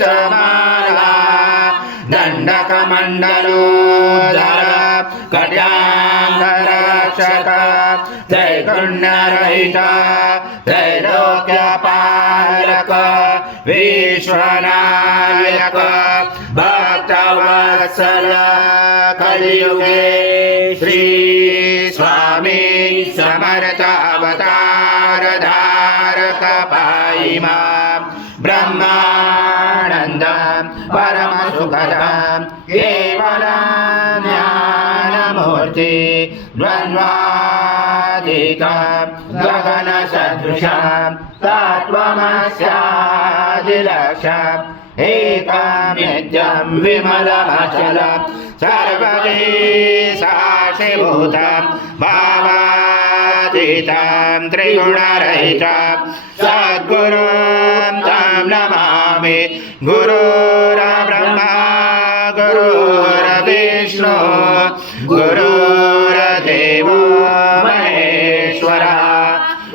समाला दंडकमंडलोदर कट्यांगरक्षक त्रैगुण्यरहित त्रैलोक्यपालक विश्वनायक भक्तवत्सल कलियुगे श्री स्वामी समर्थ अवतार धारक पाहि मां ब्रह्मानंद परम सुखदं केवल ज्ञानमूर्ति द्वन्द्वातीतं गगन सदृशं तत्त्वमस्यादिलक्ष्यम् एकमेत्यं विमलमचलं सर्वदेशाशिभूतं भावातीतं त्रिगुणरहितं सद्गुरुं तं नमामि गुरुर्ब्रह्मा गुरुर्विष्णु गुरुर्देवो महेश्वरः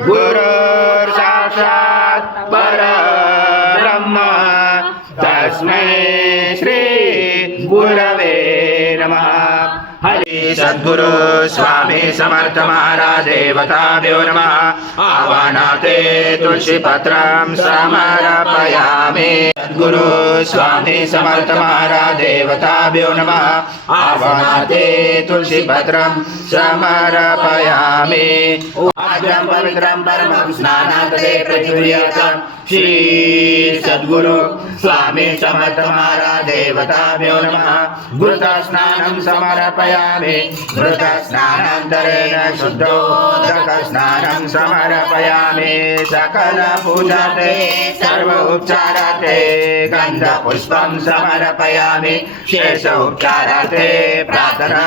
गुरुर्साक्षात् परब्रह्म तस्मै श्री गुरवे नमः। हरि सद्गुरु स्वामी समर्थ महाराज देवताभ्यो नमः। आवाहनाते तुलसी पत्रं समर्पयामि। सद्गुरु स्वामी समर्थ महाराज देवताभ्यो नमः। आवाहनाते तुलसी पत्रं समर्पयामि। आद्यं पवित्रं परमं स्नानान्ते पृथिव्यां श्री सद्गुरु स्वामी समर्थ महाराज देवताभ्यो नमः। घृत स्नानं समर्पयामि। घृत स्नानान्तरेण शुद्धोदक स्नानं समर्पयामि। सकल पूजाते सर्व उपचाराते गंध पुष्पं समर्पयामि। शेष उपचाराते प्रार्थना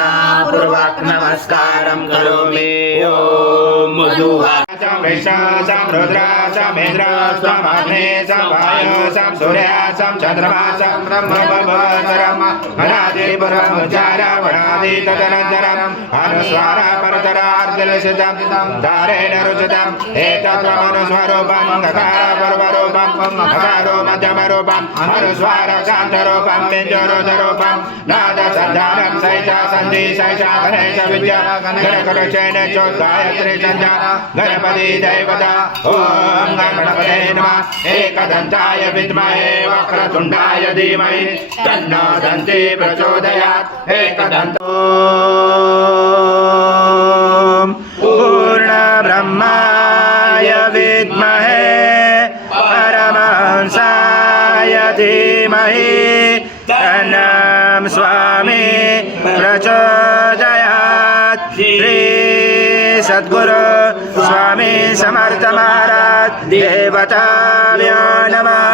पूर्वक नमस्कारं करोमि। ओम मधुवाचं विष्णुं रुद्रां इंद्रां अग्निं वायुं सूर्यां चंद्रमां ब्रह्मवरम् अनादिपुरमुच्चारवणादि तदनन्तरम् अनुस्वारा परतरार्धलसितं धारेण रुचितम् एतत्त्वमनुस्वरूपं गकारपर्वरूपं गकारो मध्यमरूपं अनुस्वार शान्तरूपं बिन्दुरुद्ररूपं नादसन्धानं सहिता सन्धि सहिता गणेश विद्या गणकलक्षेण चोद्गायत्री सन्ध्या गणपति देवता ओम गणपते नमः। एकदन्ताय विद्महे वक्रतुण्डाय धीमहि तन्नो दन्ती प्रचोदयात्। एकदन्तो पूर्णब्रह्माय विद्महे परमहंसाय धीमहि तन्नो स्वामी प्रचोदयात्। श्री सद्गुरु स्वामी समर्थ महाराज देवताभ्यो नमः।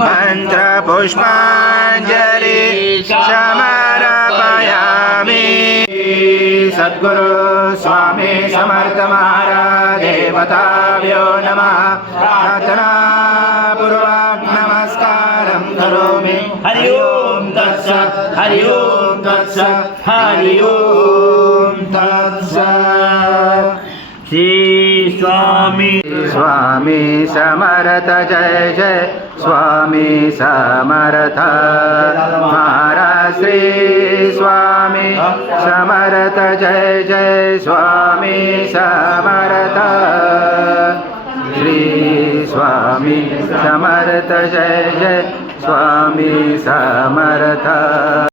मंत्र पुष्पांजलि समर्पयामि। सद्गुरु स्वामी समर्थ महाराज देवताभ्यो नमः। प्रार्थना पूर्वक नमस्कारं करोमि। हरि ओम तत्सत् हरि ओम तत्सत् हरि ओम तत्सत्। श्री स्वामी स्वामी समर्थ जय जय स्वामी समर्थ महाराज। श्री स्वामी समर्थ जय जय स्वामी समर्थ। श्री स्वामी समर्थ जय जय स्वामी समर्थ।